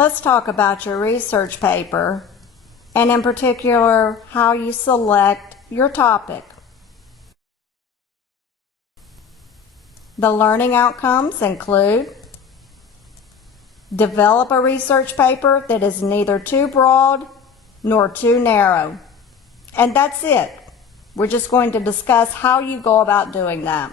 Let's talk about your research paper, and in particular, how you select your topic. The learning outcomes include: develop a research paper that is neither too broad nor too narrow. And that's it. We're just going to discuss how you go about doing that.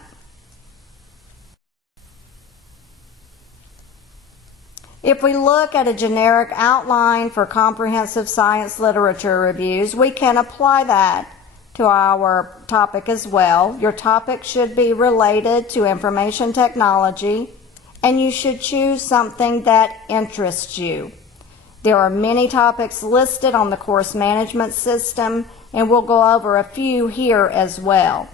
If we look at a generic outline for comprehensive science literature reviews, we can apply that to our topic as well. Your topic should be related to information technology, and you should choose something that interests you. There are many topics listed on the course management system, and we'll go over a few here as well.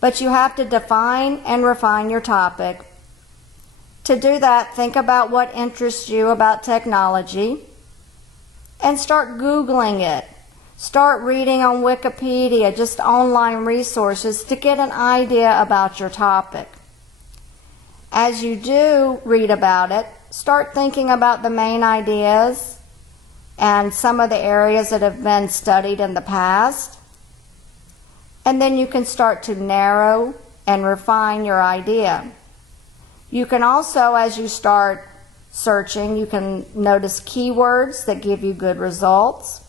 But you have to define and refine your topic. To do that, think about what interests you about technology and start Googling it. Start reading on Wikipedia, just online resources, to get an idea about your topic. As you do read about it, start thinking about the main ideas and some of the areas that have been studied in the past. And then you can start to narrow and refine your idea. You can also, as you start searching, you can notice keywords that give you good results.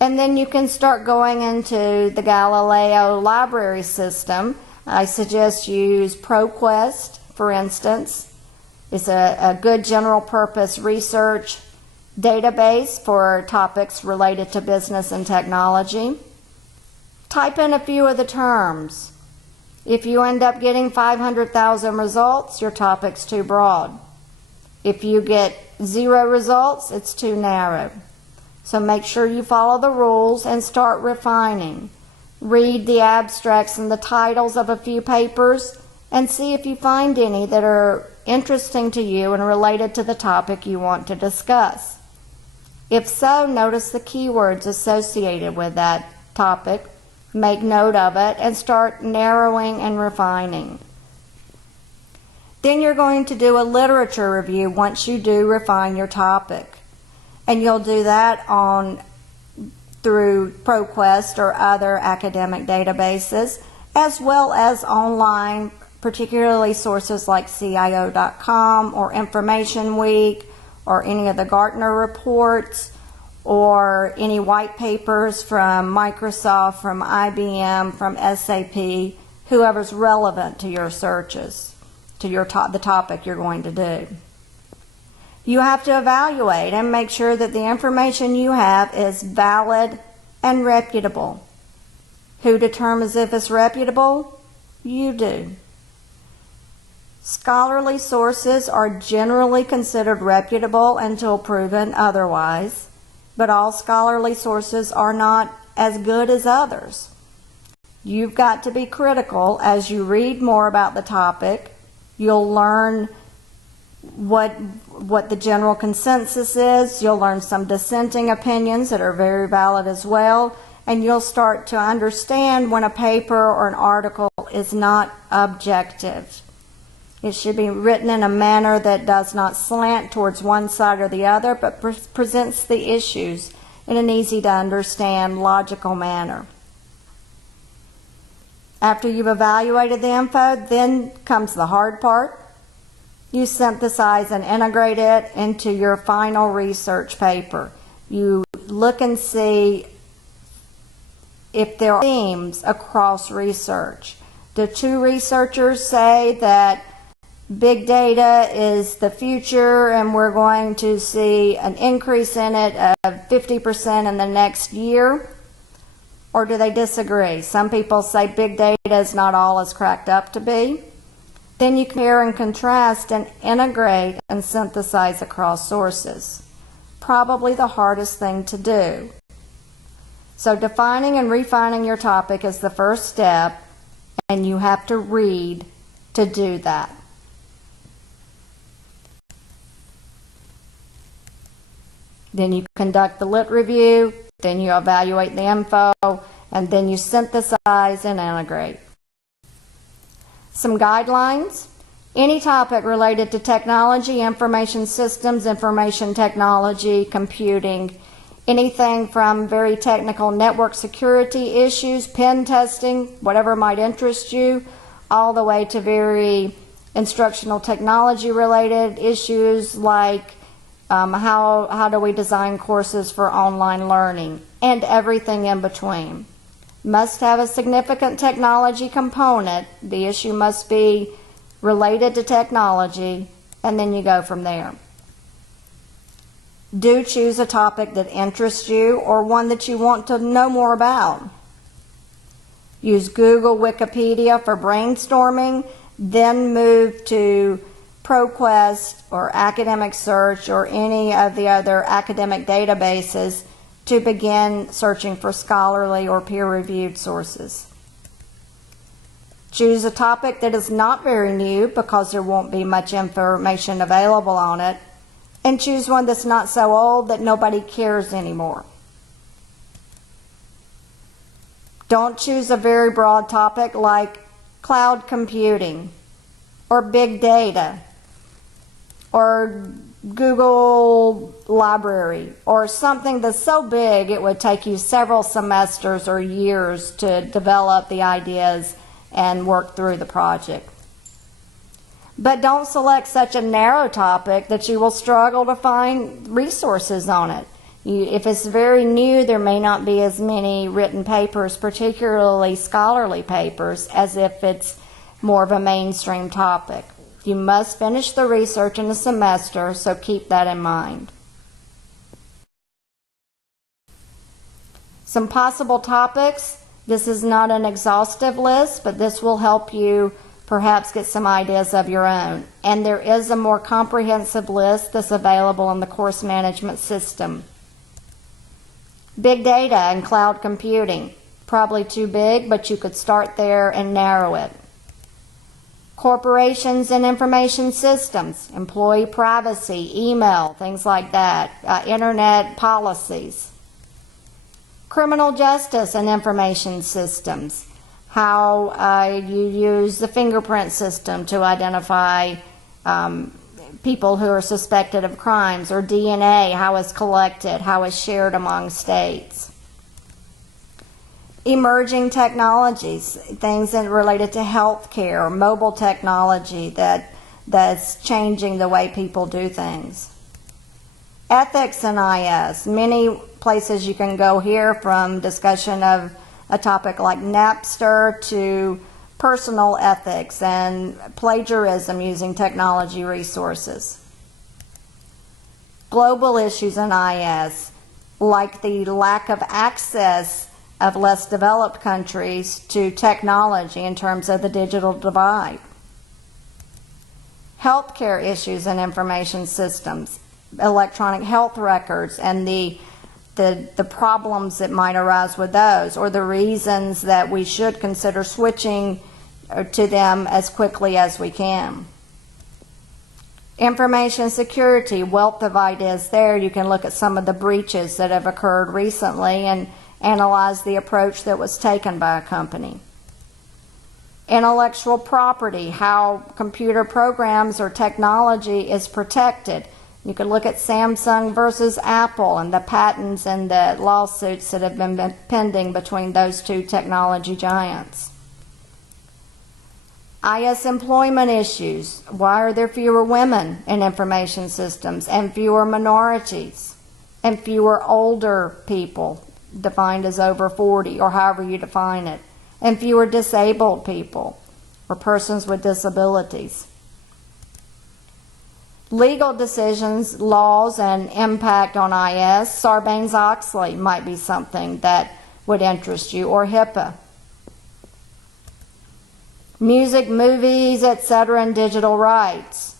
And then you can start going into the Galileo library system. I suggest you use ProQuest, for instance. It's a good general purpose research database for topics related to business and technology. Type in a few of the terms. If you end up getting 500,000 results, your topic's too broad. If you get 0 results, it's too narrow. So make sure you follow the rules and start refining. Read the abstracts and the titles of a few papers and see if you find any that are interesting to you and related to the topic you want to discuss. If so, notice the keywords associated with that topic. Make note of it and start narrowing and refining. Then you're going to do a literature review once you do refine your topic. And you'll do that through ProQuest or other academic databases, as well as online, particularly sources like CIO.com or Information Week or any of the Gartner reports, or any white papers from Microsoft, from IBM, from SAP, whoever's relevant to your searches, to the topic you're going to do. You have to evaluate and make sure that the information you have is valid and reputable. Who determines if it's reputable? You do. Scholarly sources are generally considered reputable until proven otherwise. But all scholarly sources are not as good as others. You've got to be critical as you read more about the topic. You'll learn what the general consensus is. You'll learn some dissenting opinions that are very valid as well. And you'll start to understand when a paper or an article is not objective. It should be written in a manner that does not slant towards one side or the other, but presents the issues in an easy to understand, logical manner. After you've evaluated the info, then comes the hard part. You synthesize and integrate it into your final research paper. You look and see if there are themes across research. Do 2 researchers say that big data is the future and we're going to see an increase in it of 50% in the next year? Or do they disagree? Some people say big data is not all it's cracked up to be. Then you compare and contrast and integrate and synthesize across sources. Probably the hardest thing to do. So defining and refining your topic is the first step, and you have to read to do that. Then you conduct the lit review, then you evaluate the info, and then you synthesize and integrate. Some guidelines. Any topic related to technology, information systems, information technology, computing, anything from very technical network security issues, pen testing, whatever might interest you, all the way to very instructional technology related issues like how do we design courses for online learning, and everything in between. Must have a significant technology component. The issue must be related to technology, and then you go from there. Do choose a topic that interests you or one that you want to know more about. Use Google, Wikipedia for brainstorming, then move to ProQuest or Academic Search or any of the other academic databases to begin searching for scholarly or peer-reviewed sources. Choose a topic that is not very new because there won't be much information available on it, and choose one that's not so old that nobody cares anymore. Don't choose a very broad topic like cloud computing or big data or Google Library or something that's so big it would take you several semesters or years to develop the ideas and work through the project. But don't select such a narrow topic that you will struggle to find resources on it. If it's very new, there may not be as many written papers, particularly scholarly papers, as if it's more of a mainstream topic. You must finish the research in a semester, so keep that in mind. Some possible topics. This is not an exhaustive list, but this will help you perhaps get some ideas of your own. And there is a more comprehensive list that's available in the course management system. Big data and cloud computing. Probably too big, but you could start there and narrow it. Corporations and information systems, employee privacy, email, things like that, internet policies. Criminal justice and information systems, how you use the fingerprint system to identify people who are suspected of crimes, or DNA, how it's collected, how it's shared among states. Emerging technologies, things that are related to healthcare, mobile technology that's changing the way people do things. Ethics in IS, many places you can go here, from discussion of a topic like Napster to personal ethics and plagiarism using technology resources. Global issues in IS, like the lack of access of less developed countries to technology in terms of the digital divide. Healthcare issues and information systems, electronic health records, and the problems that might arise with those, or the reasons that we should consider switching to them as quickly as we can. Information security, wealth of ideas there. You can look at some of the breaches that have occurred recently and analyze the approach that was taken by a company. Intellectual property, how computer programs or technology is protected. You could look at Samsung versus Apple and the patents and the lawsuits that have been pending between those two technology giants. IS employment issues. Why are there fewer women in information systems, and fewer minorities, and fewer older people, defined as over 40 or however you define it, and fewer disabled people or persons with disabilities? Legal decisions, laws, and impact on IS. Sarbanes-Oxley might be something that would interest you, or HIPAA. Music, movies, etc., and digital rights.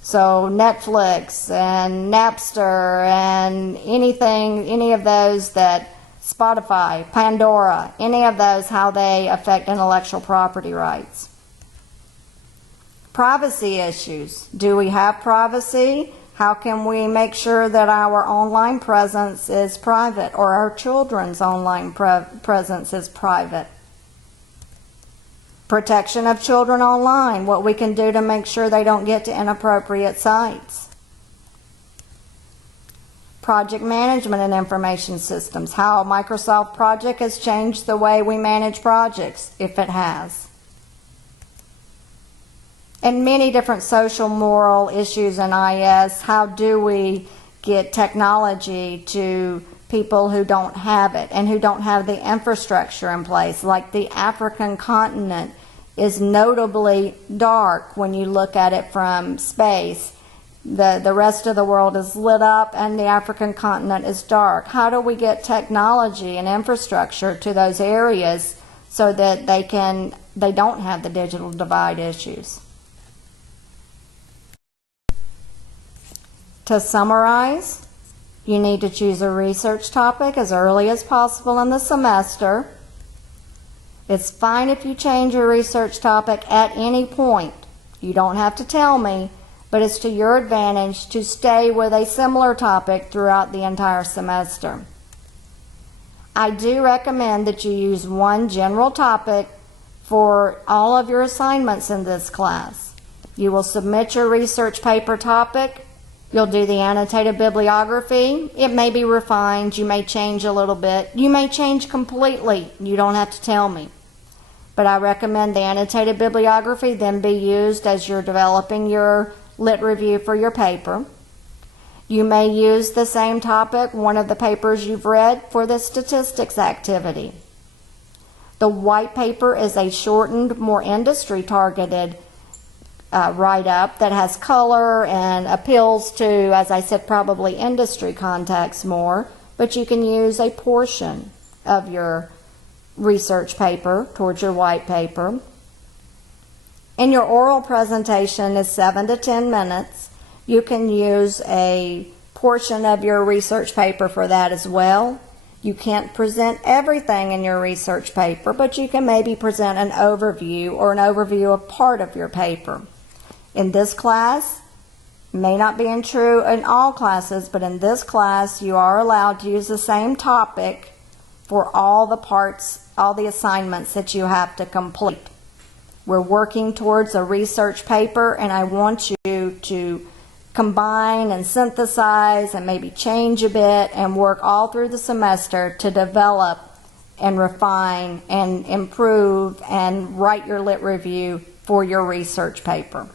So Netflix and Napster and any of those that, Spotify, Pandora, any of those, how they affect intellectual property rights. Privacy issues. Do we have privacy? How can we make sure that our online presence is private, or our children's online presence is private? Protection of children online, what we can do to make sure they don't get to inappropriate sites. Project management and information systems, how Microsoft Project has changed the way we manage projects, if it has. And many different social, moral issues in IS. How do we get technology to people who don't have it and who don't have the infrastructure in place? Like the African continent is notably dark when you look at it from space. The rest of the world is lit up and the African continent is dark. How do we get technology and infrastructure to those areas so that they don't have the digital divide issues? To summarize, you need to choose a research topic as early as possible in the semester. It's fine if you change your research topic at any point. You don't have to tell me, but it's to your advantage to stay with a similar topic throughout the entire semester. I do recommend that you use one general topic for all of your assignments in this class. You will submit your research paper topic. You'll do the annotated bibliography. It may be refined. You may change a little bit. You may change completely. You don't have to tell me. But I recommend the annotated bibliography then be used as you're developing your lit review for your paper. You may use the same topic, one of the papers you've read, for the statistics activity. The white paper is a shortened, more industry-targeted write-up that has color and appeals to, as I said, probably industry contacts more, but you can use a portion of your research paper towards your white paper. And your oral presentation is 7 to 10 minutes. You can use a portion of your research paper for that as well. You can't present everything in your research paper, but you can maybe present an overview or an overview of part of your paper. In this class, may not be true in all classes, but in this class you are allowed to use the same topic for all the parts, all the assignments that you have to complete. We're working towards a research paper, and I want you to combine and synthesize and maybe change a bit and work all through the semester to develop and refine and improve and write your lit review for your research paper.